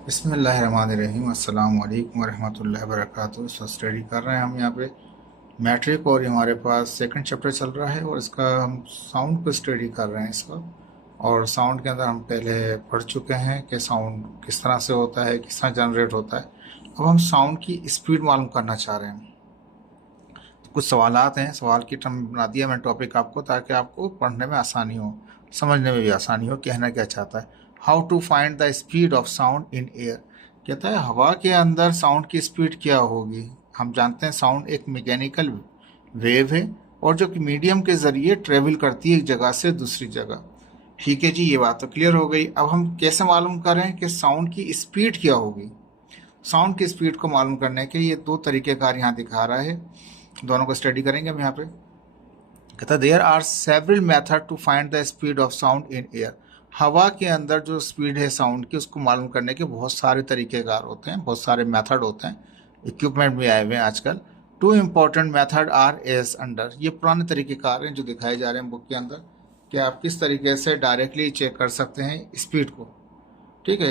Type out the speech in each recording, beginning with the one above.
बिस्मिल्लाहिर्रहमानिर्रहीम अस्सलाम वालेकुम वरहमतुल्लाहि वबरकातुहू। स्टडी कर रहे हैं हम यहाँ पे मैट्रिक, और हमारे पास सेकंड चैप्टर चल रहा है और इसका हम साउंड पे स्टडी कर रहे हैं इसका। और साउंड के अंदर हम पहले पढ़ चुके हैं कि साउंड किस तरह से होता है, किस तरह जनरेट होता है। अब हम साउंड की स्पीड मालूम करना चाह रहे हैं। कुछ सवालात हैं, सवाल की टर्म बना दिया मैंने टॉपिक आपको, ताकि आपको पढ़ने में आसानी हो, समझने में भी आसानी हो कहना क्या चाहता है। How to find the speed of sound in air. कहता है हवा के अंदर साउंड की स्पीड क्या होगी। हम जानते हैं साउंड एक मैकेनिकल वेव है और जो कि मीडियम के जरिए ट्रेवल करती है एक जगह से दूसरी जगह। ठीक है जी, ये बात तो क्लियर हो गई। अब हम कैसे मालूम करें कि साउंड की स्पीड क्या होगी। साउंड की स्पीड को मालूम करने के ये दो तरीक़ेकार यहाँ दिखा रहा है, दोनों को स्टडी करेंगे हम यहाँ पे। कहता है there are several method to find the speed of sound in air. हवा के अंदर जो स्पीड है साउंड की, उसको मालूम करने के बहुत सारे तरीक़ेकार होते हैं, बहुत सारे मेथड होते हैं, इक्विपमेंट भी आए हुए हैं आजकल। Two important method are as under. ये पुराने तरीक़ेकार हैं जो दिखाए जा रहे हैं बुक के अंदर, कि आप किस तरीके से डायरेक्टली चेक कर सकते हैं स्पीड को। ठीक है,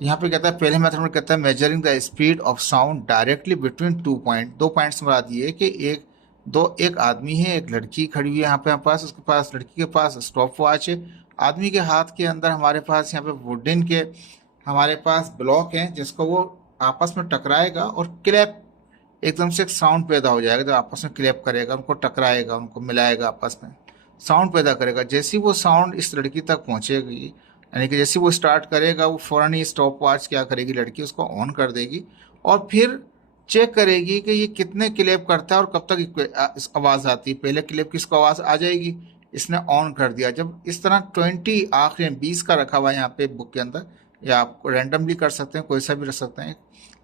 यहाँ पे कहता है पहले मेथड में कहता है measuring the speed of sound directly between 2 point. 2 points में बात ये है कि एक आदमी है, एक लड़की खड़ी हुई है यहाँ पे हमारे पास, उसके पास, लड़की के पास स्टॉप वॉच है। आदमी के हाथ के अंदर हमारे पास यहाँ पे वुडन के हमारे पास ब्लॉक हैं, जिसको वो आपस में टकराएगा और क्लैप, एकदम से एक साउंड पैदा हो जाएगा। जब आपस में क्लैप करेगा, उनको टकराएगा, उनको मिलाएगा, आपस में साउंड पैदा करेगा। जैसे ही वो साउंड इस लड़की तक पहुंचेगी, यानी कि जैसे वो स्टार्ट करेगा, वो फ़ौरन ही स्टॉप वॉच क्या करेगी, लड़की उसको ऑन कर देगी और फिर चेक करेगी कि ये कितने क्लैप करता है और कब तक आवाज़ आती है। पहले क्लैप की इसको आवाज़ आ जाएगी, इसने ऑन कर दिया। जब इस तरह 20 आखिरी 20 का रखा हुआ है यहाँ पे बुक के अंदर, या आप रैंडमली कर सकते हैं, कोई सा भी रख सकते हैं,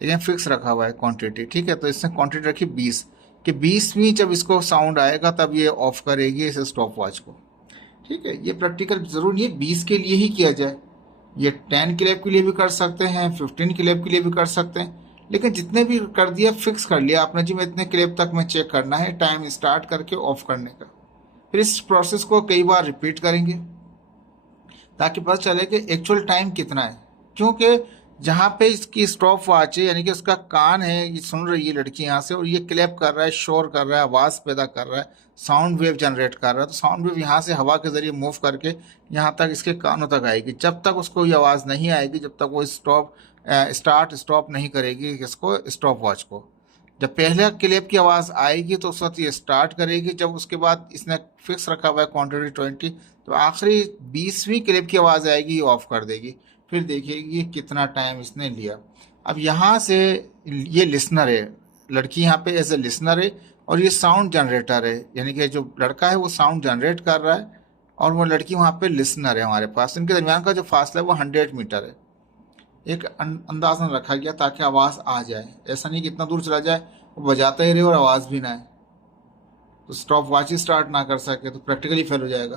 लेकिन फिक्स रखा हुआ है क्वांटिटी। ठीक है, तो इसने क्वांटिटी रखी 20, कि 20वीं जब इसको साउंड आएगा तब ये ऑफ करेगी इस स्टॉप वॉच को। ठीक है, ये प्रैक्टिकल जरूर नहीं है 20 के लिए ही किया जाए, ये 10 क्लैप के लिए भी कर सकते हैं, 15 क्लैप के लिए भी कर सकते हैं, लेकिन जितने भी कर दिया, फिक्स कर लिया आपने जी मैं इतने क्लैप तक में चेक करना है, टाइम स्टार्ट करके ऑफ करने का। फिर इस प्रोसेस को कई बार रिपीट करेंगे ताकि पता चले कि एक्चुअल टाइम कितना है। क्योंकि जहाँ पे इसकी स्टॉप वॉच है, यानी कि उसका कान है, ये सुन रही है लड़की यहाँ से, और ये क्लैप कर रहा है, शोर कर रहा है, आवाज़ पैदा कर रहा है, साउंड वेव जनरेट कर रहा है, तो साउंड वेव यहाँ से हवा के ज़रिए मूव करके यहाँ तक इसके कानों तक आएगी। जब तक उसको ये आवाज़ नहीं आएगी, जब तक वो स्टार्ट स्टॉप नहीं करेगी इसको, स्टॉप वॉच को। जब पहले क्लैप की आवाज़ आएगी तो उस वक्त ये स्टार्ट करेगी। जब उसके बाद इसने फिक्स रखा हुआ है क्वांटिटी 20, तो आखिरी 20वीं क्लैप की आवाज़ आएगी, ये ऑफ कर देगी। फिर देखिएगी ये कितना टाइम इसने लिया। अब यहाँ से ये लिसनर है, लड़की यहाँ पे एज ए लिसनर है, और ये साउंड जनरेटर है, यानी कि जो लड़का है वो साउंड जनरेट कर रहा है और वो लड़की वहाँ पे लिसनर है हमारे पास। इनके दरमियान का जो फासला है वो 100 मीटर है। एक अंदाजा रखा गया ताकि आवाज़ आ जाए, ऐसा नहीं कि इतना दूर चला जाए वो बजाता ही रहे और आवाज़ भी ना आए, तो स्टॉप वॉच ही स्टार्ट ना कर सके तो प्रैक्टिकली फेल हो जाएगा।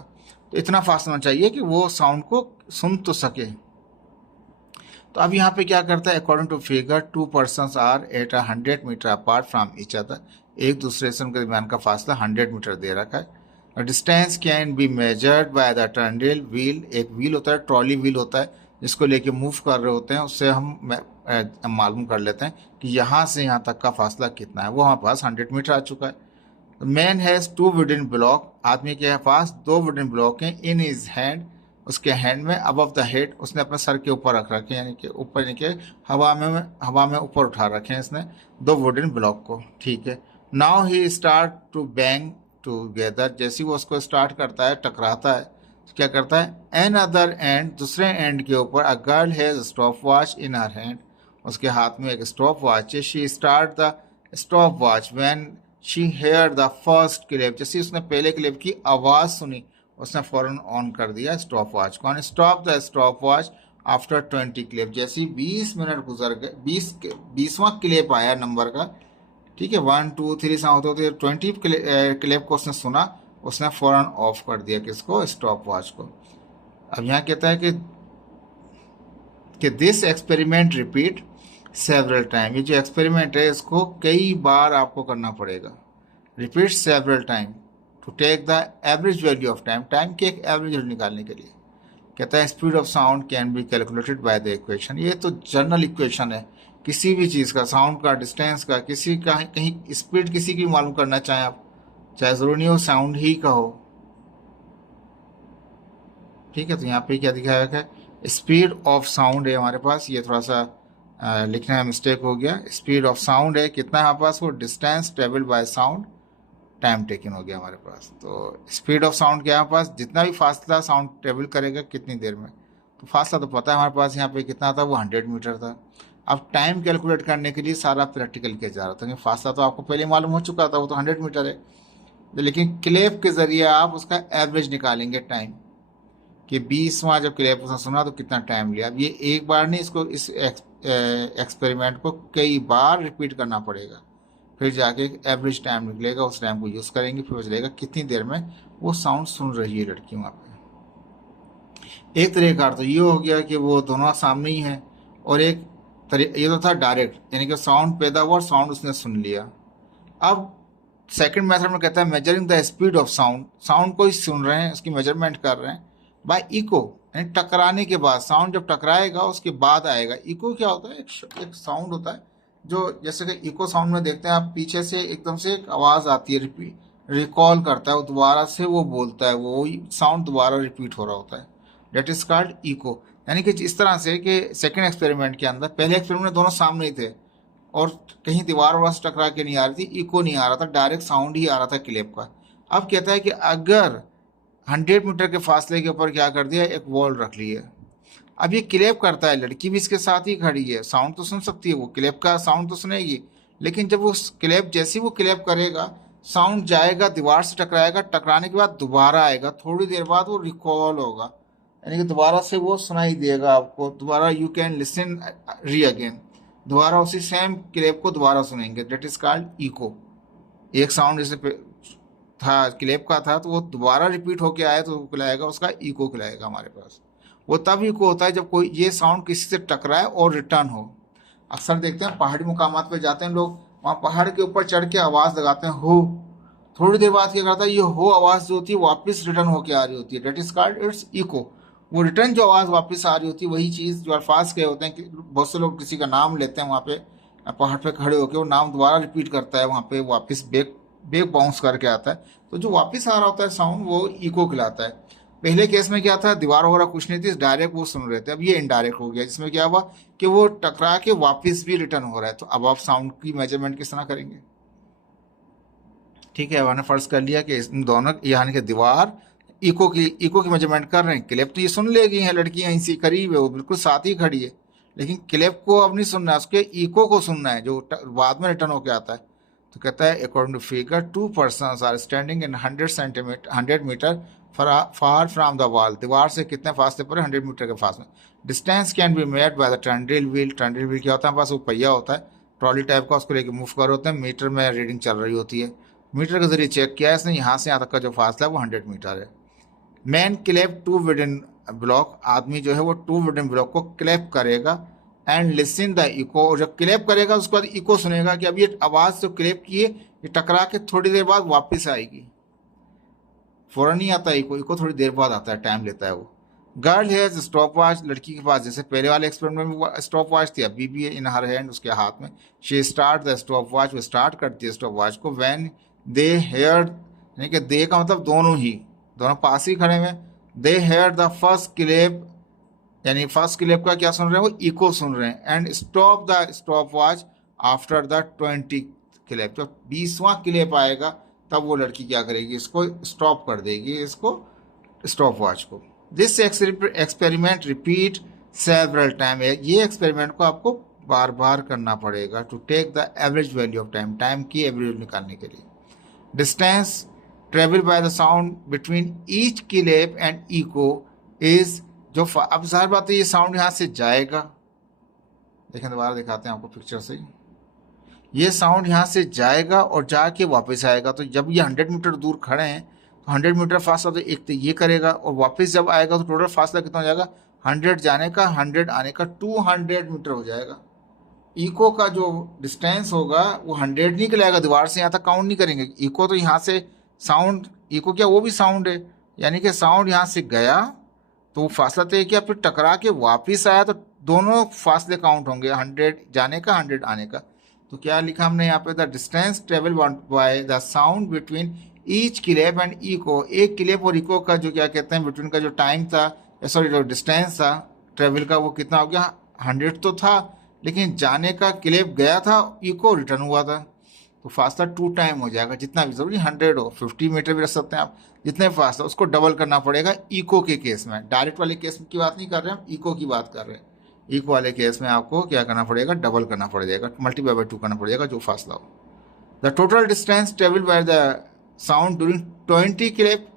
तो इतना फास्ट होना चाहिए कि वो साउंड को सुन तो सके। तो अब यहाँ पे क्या करता है, according to figure 2 persons are at 100 meter apart from each other. एक दूसरे से उनके दरमियान का फासला 100 मीटर दे रखा है। Distance can be measured by the trundle wheel. एक व्हील होता है, ट्रॉली व्हील होता है, जिसको लेके मूव कर रहे होते हैं, उससे हम मालूम कर लेते हैं कि यहाँ से यहाँ तक का फासला कितना है। वो हमारे पास 100 मीटर आ चुका है। Man has 2 wooden block. आदमी के पास 2 वुडन ब्लॉक हैं। इन हिज हैंड, उसके हैंड में, अबव द हेड, उसने अपने सर के ऊपर रख रखे हैं, यानी कि ऊपर, यानी कि हवा में ऊपर उठा रखे हैं इसने 2 वुडन ब्लॉक को। ठीक है, now he start to bang together. जैसे ही वो उसको स्टार्ट करता है, टकराता है, तो क्या करता है, एन अदर एंड, दूसरे एंड के ऊपर, a girl has stop watch in her hand. उसके हाथ में एक स्टॉप वॉच है। She start the stop watch when she hear the first clap. जैसे उसने पहले क्लिप की आवाज़ सुनी, उसने फ़ौरन ऑन कर दिया स्टॉप वॉच को। Stop the stop watch after 20 clip. जैसे ही 20 मिनट गुजर गए, 20वां क्लिप आया नंबर का, ठीक है, 1 2 3 से होते होते 20 क्लिप को उसने सुना, उसने फ़ौरन ऑफ कर दिया किसको, स्टॉप वॉच को। अब यहाँ कहता है कि this experiment repeat several time. ये जो एक्सपेरिमेंट है इसको कई बार आपको करना पड़ेगा, repeat several time, to take the average value of time. Time की एक एवरेज वैल्यू निकालने के लिए कहता है speed of sound can be calculated by the equation. ये तो जनरल इक्वेशन है, किसी भी चीज़ का, साउंड का, डिस्टेंस का, किसी का कहीं स्पीड किसी की मालूम करना चाहें आप, चाहे ज़रूरी नहीं हो साउंड ही का हो। ठीक है, तो यहाँ पे क्या दिखाया गया है, स्पीड ऑफ साउंड है हमारे पास, ये थोड़ा सा लिखने में मिस्टेक हो गया। स्पीड ऑफ साउंड है कितना है हमारे पास, वो distance travel by sound time taken हो गया हमारे पास। तो स्पीड ऑफ साउंड क्या है हमारे पास, जितना भी फासला साउंड ट्रेवल करेगा कितनी देर में, तो फासला तो पता है हमारे पास यहाँ पे कितना था, वो 100 मीटर था। अब टाइम कैलकुलेट करने के लिए सारा प्रैक्टिकल किया जा रहा था, क्योंकि फासला तो आपको पहले मालूम हो चुका था, वो तो 100 मीटर है। लेकिन क्लेप के ज़रिए आप उसका एवरेज निकालेंगे टाइम, कि 20वां जब क्लेप उसने सुना तो कितना टाइम लिया। अब ये एक बार नहीं, इसको इस एक्सपेरिमेंट को कई बार रिपीट करना पड़ेगा, फिर जाके एक एवरेज टाइम निकलेगा, उस टाइम को यूज़ करेंगे, फिर चलेगा कितनी देर में वो साउंड सुन रही है लड़की वहाँ पे। एक तरीका तो ये हो गया कि वो दोनों सामने ही हैं, और एक ये तो था डायरेक्ट, यानी कि साउंड पैदा हुआ और साउंड उसने सुन लिया। अब सेकंड मेथड में कहता है measuring the speed of sound, sound को ही सुन रहे हैं, उसकी मेजरमेंट कर रहे हैं बाय इको, यानी टकराने के बाद, साउंड जब टकराएगा उसके बाद आएगा। इको क्या होता है, एक साउंड होता है जो, जैसे कि इको साउंड में देखते हैं आप, पीछे से एकदम से एक आवाज़ आती है, रिकॉल करता है, वो दोबारा से वो बोलता है, वो साउंड दोबारा रिपीट हो रहा होता है, डेट इज कॉल्ड इको। यानी कि इस तरह से कि सेकंड एक्सपेरिमेंट के अंदर, पहले एक्सपेरिमेंट में दोनों सामने ही थे और कहीं दीवार वहाँ से टकरा के नहीं आ रही थी, इको नहीं आ रहा था, डायरेक्ट साउंड ही आ रहा था क्लिप का। अब कहता है कि अगर 100 मीटर के फासले के ऊपर क्या कर दिया, एक वॉल रख ली है, अब ये क्लेप करता है, लड़की भी इसके साथ ही खड़ी है, साउंड तो सुन सकती है, वो क्लेप का साउंड तो सुनेगी, लेकिन जब वो क्लेप, जैसे ही वो क्लेप करेगा, साउंड जाएगा, दीवार से टकराएगा, टकराने के बाद दोबारा आएगा, थोड़ी देर बाद वो रिकॉल होगा, यानी कि दोबारा से वो सुनाई देगा आपको, दोबारा यू कैन लिसन री अगेन, दोबारा उसी सेम क्लेप को दोबारा सुनेंगे, दैट इज कॉल्ड इको। एक साउंड जैसे था क्लेप का था, तो वो दोबारा रिपीट होके आया तो कहलाएगा, उसका इको कहलाएगा हमारे पास। वो तब इको होता है जब कोई ये साउंड किसी से टकराए और रिटर्न हो। अक्सर देखते हैं पहाड़ी मुकामात पे जाते हैं लोग, वहाँ पहाड़ के ऊपर चढ़ के आवाज़ लगाते हैं हो, थोड़ी देर बाद क्या करता है, ये हो आवाज़ जो होती है वापस रिटर्न होके आ रही होती है, that is called its echo. वो रिटर्न जो आवाज़ वापस आ रही होती है, वही चीज़ जो अल्फाज के होते हैं, कि बहुत से लोग किसी का नाम लेते हैं वहाँ पे पहाड़ पे खड़े होकर, वो नाम दोबारा रिपीट करता है, वहाँ पे वापस बैक बैक बाउंस करके आता है, तो जो वापस आ रहा होता है साउंड, वो इको कहलाता है। पहले केस में क्या था, दीवार वगैरह कुछ नहीं थी, डायरेक्ट वो सुन रहे थे। अब ये इनडायरेक्ट हो गया, जिसमें क्या हुआ कि वो टकरा के वापस भी रिटर्न हो रहा है। तो अब आप साउंड की मेजरमेंट किस तरह करेंगे? ठीक है, अब हमने फर्ज कर लिया कि इन दोनों, यानी कि दीवार इको की मेजरमेंट कर रहे हैं। क्लिप तो ये सुन लेगी, है लड़की यहीं से करीब है, वो बिल्कुल साथ ही खड़ी है, लेकिन क्लिप को अब नहीं सुनना है, उसके इको को सुनना है जो बाद में रिटर्न होके आता है। तो कहता है according to figure 2 persons are standing in 100 meter far from the wall, दीवार से कितने फासले पर है, 100 मीटर के फासले। Distance can be made by the trundle wheel, trundle wheel क्या होता है, पास वो पहिया होता है ट्रॉली टाइप का, उसको लेके मूव कर होते हैं, मीटर में रीडिंग चल रही होती है, मीटर के जरिए चेक किया है इसने, यहाँ से यहाँ तक का जो फासला है वो 100 मीटर है। मैन क्लैप 2 वुडन ब्लॉक, आदमी जो है वो 2 वुडन ब्लॉक को क्लैप करेगा एंड लिसन द इको, और जब क्लैप करेगा उसके बाद इको सुनेगा कि अब ये आवाज़ जो क्लैप की है ये टकरा के थोड़ी देर बाद वापस आएगी, फौरन नहीं आता इको, इको थोड़ी देर बाद आता है, टाइम लेता है वो। गर्ल हैज स्टॉप वॉच, लड़की के पास जैसे पहले वाले एक्सपेरिमेंट में स्टॉप वॉच थी, अभी भी इन हर हैंड, उसके हाथ में। She start the stop watch, वो स्टार्ट करती है स्टॉप वॉच को व्हेन दे हेयर, यानी कि दे का मतलब दोनों ही, दोनों पास ही खड़े हुए, दे हेयर द फर्स्ट क्लेप, यानी फर्स्ट क्लेप का क्या सुन रहे हैं, वो इको सुन रहे हैं, and stop the stop watch after the 20 clap, जब 20वां क्लेप आएगा तब वो लड़की क्या करेगी, इसको स्टॉप कर देगी, इसको स्टॉप वॉच को। This experiment repeat several time, ये एक्सपेरिमेंट को आपको बार बार करना पड़ेगा to take the average value of time, time की एवरेज निकालने के लिए। Distance travel by the sound between each clap and echo is, जो अब जाहिर बात है ये साउंड यहाँ से जाएगा, देखें दोबारा दिखाते हैं आपको पिक्चर से, ये साउंड यहाँ से जाएगा और जाके वापस आएगा। तो जब ये 100 मीटर दूर खड़े हैं तो 100 मीटर फासला तो एक तो ये करेगा, और वापस जब आएगा तो टोटल फासला कितना हो जाएगा, 100 जाने का 100 आने का 200 मीटर हो जाएगा। इको का जो डिस्टेंस होगा वो 100 नहीं कहलाएगा, दीवार से यहाँ तक काउंट नहीं करेंगे। इको तो यहाँ से साउंड, इको क्या वो भी साउंड है, यानी कि साउंड यहाँ से गया तो वो फासला तय किया, फिर टकरा के वापिस आया, तो दोनों फासले काउंट होंगे, 100 जाने का 100 आने का। तो क्या लिखा हमने यहाँ पे, the distance travel by the sound between each clap and echo. एक क्लिप और इको का जो क्या कहते हैं बिटवीन का जो टाइम था, सॉरी जो डिस्टेंस था ट्रेवल का, वो कितना हो गया, 100 तो था, लेकिन जाने का क्लिप गया था, इको रिटर्न हुआ था, तो फासला 2 टाइम हो जाएगा। जितना भी जरूरी 100 हो, 50 मीटर भी रख सकते हैं आप, जितने फासला उसको डबल करना पड़ेगा इको के केस में। डायरेक्ट वाले केस की बात नहीं कर रहे हैं हम, इको की बात कर रहे हैं। इको वाले केस में आपको क्या करना पड़ेगा, डबल करना पड़ेगा, मल्टीप्लाई बाय 2 करना पड़ेगा जो फासला हो। The total distance travel by the sound during 20 clip.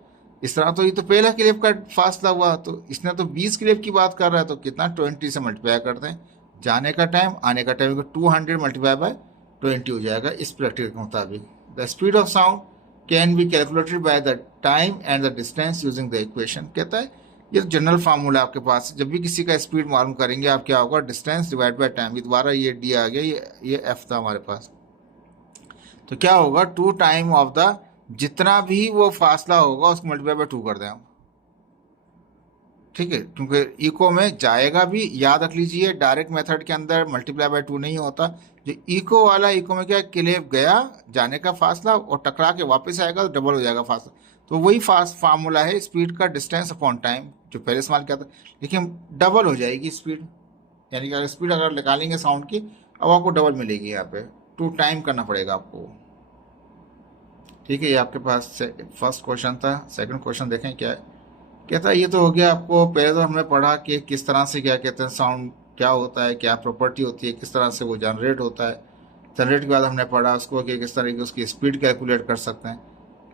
इस तरह तो ये तो पहला क्लिप का फासला हुआ, तो इसने तो 20 क्लिप की बात कर रहा है, तो कितना 20 से मल्टीप्लाई करते हैं, जाने का टाइम आने का टाइम, 200 मल्टीप्लाई बाय 20 हो जाएगा इस प्रैक्टिकल के मुताबिक। The speed of sound can be calculated by the time and the distance using the equation. कहता है ये तो जनरल फार्मूला आपके पास, जब भी किसी का स्पीड मालूम करेंगे आप, क्या होगा, डिस्टेंस डिवाइड बाय टाइम। ये दोबारा ये डी आ गया, ये एफ था हमारे पास, तो क्या होगा, 2 टाइम ऑफ द, जितना भी वो फासला होगा उसको मल्टीप्लाई बाय 2 कर दें हम, ठीक है, क्योंकि इको में जाएगा भी, याद रख लीजिए डायरेक्ट मेथड के अंदर मल्टीप्लाई बाय 2 नहीं होता। जो इको वाला, इको में क्या, क्लिप गया जाने का फासला और टकरा के वापस आएगा तो डबल हो जाएगा फासला। तो वही फार्मूला है स्पीड का, डिस्टेंस अपॉन टाइम, जो पहले इस्तेमाल किया था, लेकिन डबल हो जाएगी स्पीड। यानी कि अगर स्पीड अगर निकालेंगे साउंड की, अब आपको डबल मिलेगी, यहाँ पे 2 टाइम करना पड़ेगा आपको, ठीक है। ये आपके पास फर्स्ट क्वेश्चन था। सेकंड क्वेश्चन देखें क्या है, कहता है ये तो हो गया आपको, पहले तो हमने पढ़ा कि किस तरह से क्या कहते हैं साउंड क्या होता है, क्या प्रॉपर्टी होती है, किस तरह से वो जनरेट होता है। जनरेट के बाद हमने पढ़ा उसको कि किस तरह की उसकी स्पीड कैलकुलेट कर सकते हैं।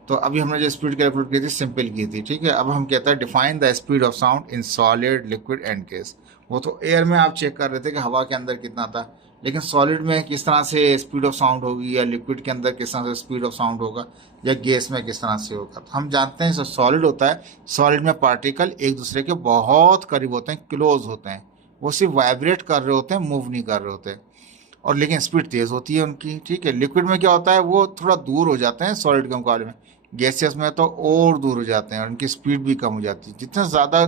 तो अभी हमने जो स्पीड कैलकुलेट की थी सिंपल की थी, ठीक है। अब हम कहते हैं define the speed of sound in solid, liquid and gas. वो तो एयर में आप चेक कर रहे थे कि हवा के अंदर कितना था, लेकिन सॉलिड में किस तरह से स्पीड ऑफ साउंड होगी, या लिक्विड के अंदर किस तरह से स्पीड ऑफ साउंड होगा, या गैस में किस तरह से होगा। तो हम जानते हैं जो सॉलिड होता है, सॉलिड में पार्टिकल एक दूसरे के बहुत करीब होते हैं, क्लोज होते हैं, वो सिर्फ वाइब्रेट कर रहे होते हैं, मूव नहीं कर रहे होते, और लेकिन स्पीड तेज होती है उनकी, ठीक है। लिक्विड में क्या होता है, वो थोड़ा दूर हो जाते हैं सॉलिड के मुकाबले में, गैसेस में तो और दूर हो जाते हैं और उनकी स्पीड भी कम हो जाती है। जितना ज़्यादा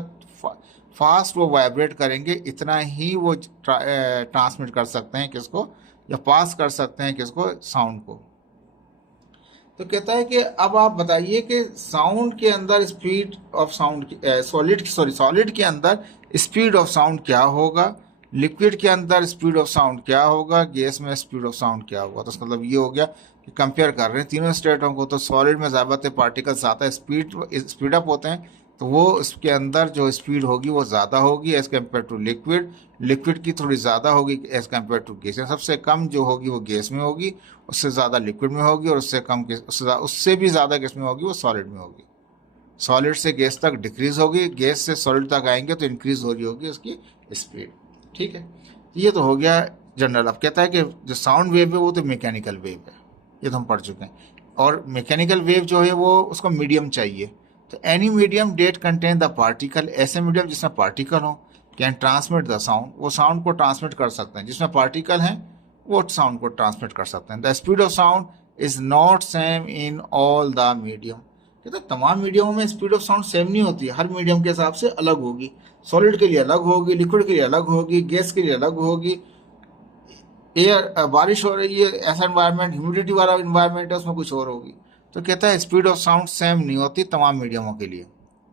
फास्ट वो वाइब्रेट करेंगे, इतना ही वो ट्रांसमिट कर सकते हैं किसको, या पास कर सकते हैं किसको, साउंड को। तो कहता है कि अब आप बताइए कि साउंड के अंदर स्पीड ऑफ साउंड, सॉलिड के अंदर स्पीड ऑफ साउंड क्या होगा, लिक्विड के अंदर स्पीड ऑफ साउंड क्या होगा, गैस में स्पीड ऑफ साउंड क्या होगा। तो उसका मतलब ये हो गया कि कंपेयर कर रहे हैं तीनों स्टेटों को। तो सॉलिड में ज़्यादा पार्टिकल्स ज़्यादा स्पीड अप होते हैं, तो वो इसके अंदर जो स्पीड होगी वो ज़्यादा होगी as compare to liquid. Liquid की थोड़ी ज़्यादा होगी एज़ कम्पेयर टू गैस। सबसे कम जो होगी वो गैस में होगी, उससे ज़्यादा लिक्विड में होगी, और उससे कम उससे भी ज़्यादा गैस में होगी वो सॉलिड में होगी। सॉलिड से गैस तक डिक्रीज होगी, गैस से सॉलिड तक आएंगे तो इंक्रीज हो रही होगी उसकी स्पीड, ठीक है। ये तो हो गया जनरल। अब कहता है कि जो साउंड वेव है वो तो मैकेनिकल वेव है, ये तो हम पढ़ चुके हैं। और मैकेनिकल वेव जो है वो उसको मीडियम चाहिए। तो any medium that contain the particle, ऐसे मीडियम जिसमें पार्टिकल हो, कैन ट्रांसमिट द साउंड, वो साउंड को ट्रांसमिट कर सकते हैं। जिसमें पार्टिकल हैं वो साउंड को ट्रांसमिट कर सकते हैं। The speed of sound is not same in all the medium. कहते हैं तमाम मीडियमों में स्पीड ऑफ साउंड सेम नहीं होती, हर मीडियम के हिसाब से अलग होगी। सॉलिड के लिए अलग होगी, लिक्विड के लिए अलग होगी, गैस के लिए अलग होगी। एयर, बारिश हो रही है, ऐसा इन्वायरमेंट, ह्यूमिडिटी वाला इन्वायरमेंट है, उसमें कुछ और होगी। तो कहता है स्पीड ऑफ साउंड सेम नहीं होती तमाम मीडियमों के लिए,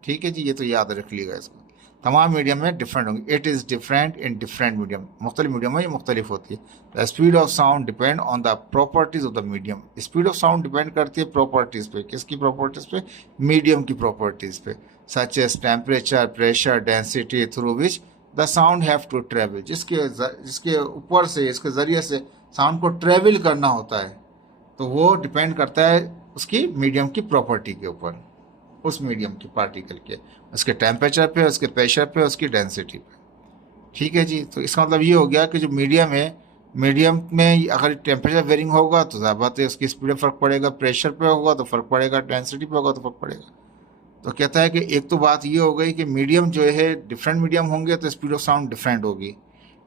ठीक है जी। ये तो याद रख लीजिएगा इसको, तमाम मीडियम में डिफरेंट होंगी। It is different in different medium, मुख्तलिफ मीडियम में ये मुख्तलिफ होती है। The speed of sound depend on the properties of the medium. Speed of sound depend करती है प्रॉपर्टीज पे, किसकी प्रॉपर्टीज पे, मीडियम की प्रॉपर्टीज पे, such as temperature, pressure, density through which the sound have to travel. जिसके ऊपर से, इसके जरिए से साउंड को ट्रेवल करना होता है, तो वो डिपेंड करता है उसकी मीडियम की प्रॉपर्टी के ऊपर, उस मीडियम की पार्टिकल के, उसके टेम्परेचर पे, उसके प्रेशर पे, उसकी डेंसिटी पे, ठीक है जी। तो इसका मतलब ये हो गया कि जो मीडियम है, मीडियम में अगर टेम्परेचर वेरिंग होगा तो ज़्यादा बात है उसकी स्पीड में फ़र्क पड़ेगा, प्रेशर पे होगा तो फ़र्क पड़ेगा, डेंसिटी पे होगा तो फ़र्क पड़ेगा। तो कहता है कि एक तो बात ये हो गई कि मीडियम जो है, डिफरेंट मीडियम होंगे तो स्पीड ऑफ साउंड डिफरेंट होगी।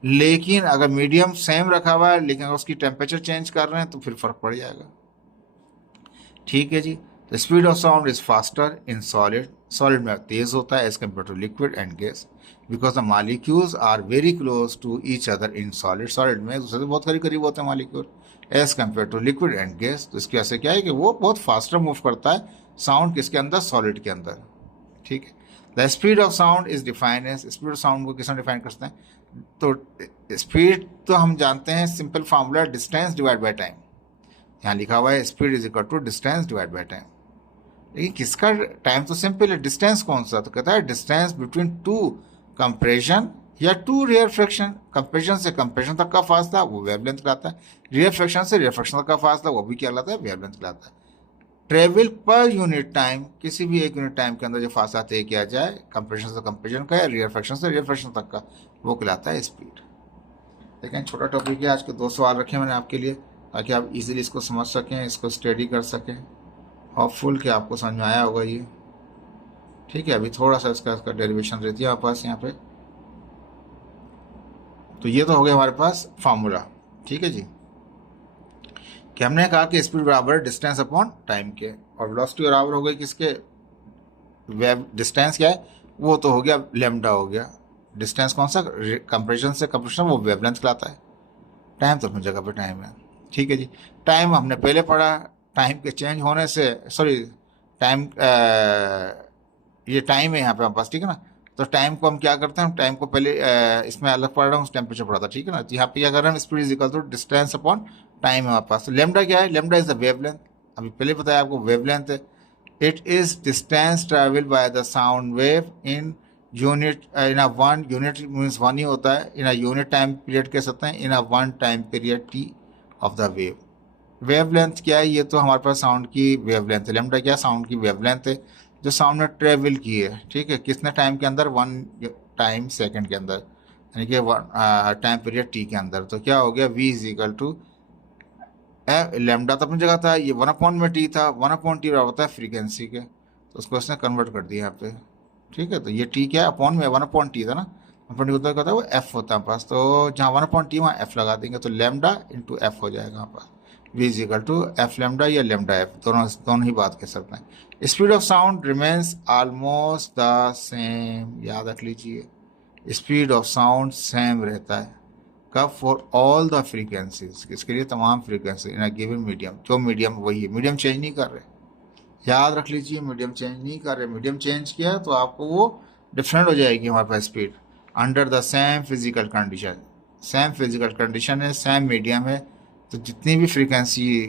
लेकिन अगर मीडियम सेम रखा हुआ है लेकिन अगर उसकी टेम्परेचर चेंज कर रहे हैं तो फिर फ़र्क पड़ जाएगा, ठीक है जी। The speed of sound is faster in solid, solid में तेज होता है as compare to liquid and gas, because the molecules are very close to each other in solid. Solid में एक दूसरे से बहुत करीब करीब होते हैं molecule as compare to liquid and gas. तो इसकी वजह से क्या है कि वो बहुत फास्टर मूव करता है साउंड किसके अंदर, सॉलिड के अंदर। ठीक है। The speed of sound is defined as, speed of sound को किस डिफाइन करते हैं, तो स्पीड तो हम जानते हैं simple formula distance divide by time. यहाँ लिखा हुआ है speed is equal to distance divide by time, लेकिन किसका टाइम तो सिंपल है, डिस्टेंस कौन सा, तो कहता है डिस्टेंस बिटवीन टू कंप्रेशन या टू रेयरफैक्शन। कंप्रेशन से कंप्रेशन तक का फासला वो वेवलेंथ कहलाता है, रेयरफैक्शन से रेयरफैक्शन तक का फासला वो भी क्या कहलाता है, वेवलेंथ कहलाता है। ट्रेवल पर यूनिट टाइम, किसी भी एक यूनिट टाइम के अंदर जो फासला तय किया जाए कंप्रेशन से कंप्रेशन का या रेयरफैक्शन से रेयरफैक्शन तक का, वो कहलाता है स्पीड। लेकिन छोटा टॉपिक है, आज के 2 सवाल रखे मैंने आपके लिए ताकि आप इजीली इसको समझ सकें, इसको स्टडी कर सकें। होपफुल कि आपको समझ में आया होगा ये। ठीक है, अभी थोड़ा सा इसका डेरिवेशन रहती है आपके पास यहाँ पे। तो ये तो हो गया हमारे पास फार्मूला। ठीक है जी, कि हमने कहा कि स्पीड बराबर डिस्टेंस अपॉन टाइम के, और वेलोसिटी बराबर हो गई किसके, वेव डिस्टेंस क्या है, वो तो हो गया लेमडा हो गया। डिस्टेंस कौन सा, कंप्रेशन से कंप्रेशन, वो वेवलेंथ कहलाता है। टाइम तो अपनी जगह पे टाइम है। ठीक है जी, टाइम हमने पहले पढ़ा, टाइम के चेंज होने से, सॉरी टाइम, ये टाइम है यहाँ पे हमारे पास। ठीक है ना, तो टाइम को हम क्या करते हैं, टाइम को पहले इसमें अलग पढ़ रहा हूँ, टेम्परेचर पढ़ा था। ठीक है ना, तो यहाँ पे क्या कर रहे हैं, speed is equal to distance upon time है हमारे पास। तो लेमडा क्या है, लेमडा इज द वेवलेंथ, अभी पहले बताया आपको वेवलेंथ है। It is distance travel by the sound wave in unit, in a one unit means one ही होता है, in a unit time period कह सकते हैं, in a one time period T of the wave. Wavelength क्या है, ये तो हमारे पास साउंड की वेवलेंथ है। लेमडा क्या, साउंड की वेवलेंथ है जो साउंड ने ट्रेवल की है। ठीक है, कितने टाइम के अंदर, वन टाइम सेकंड के अंदर, यानी कि टाइम पीरियड टी के अंदर। तो क्या हो गया, v is equal to, lambda तो अपनी जगह था, ये 1 में टी था, 1/t बराबर होता है फ्रीक्वेंसी के, तो उसको उसने कन्वर्ट कर दिया यहाँ पे। ठीक है, तो ये टी क्या है, अपॉन में 1/t था ना, 1/t होता है वो एफ होता है पास, तो जहाँ 1/t वहाँ एफ लगा देंगे, तो लेमडा इंटू एफ हो जाएगा हमारे पास। v is equal to F lambda या लेमडा एफ, दोनों ही बात कह सकते हैं। Speed of sound remains almost the same, याद रख लीजिए स्पीड ऑफ साउंड सेम रहता है कब, फॉर ऑल द फ्रीक्वेंसीज, इसके लिए तमाम frequency in a given medium, जो मीडियम वही है, मीडियम चेंज नहीं कर रहे, याद रख लीजिए मीडियम चेंज नहीं कर रहे। मीडियम चेंज किया तो आपको वो डिफरेंट हो जाएगी हमारे पास speed, under the same physical condition. Same physical condition है, सेम मीडियम है, तो जितनी भी फ्रीक्वेंसी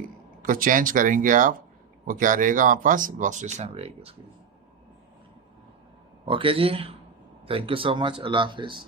को चेंज करेंगे आप, वो क्या रहेगा हमारे पास, वेलोसिटी सेम रहेगी उसकी। ओके जी, थैंक यू सो मच, अल्लाह हाफिज़।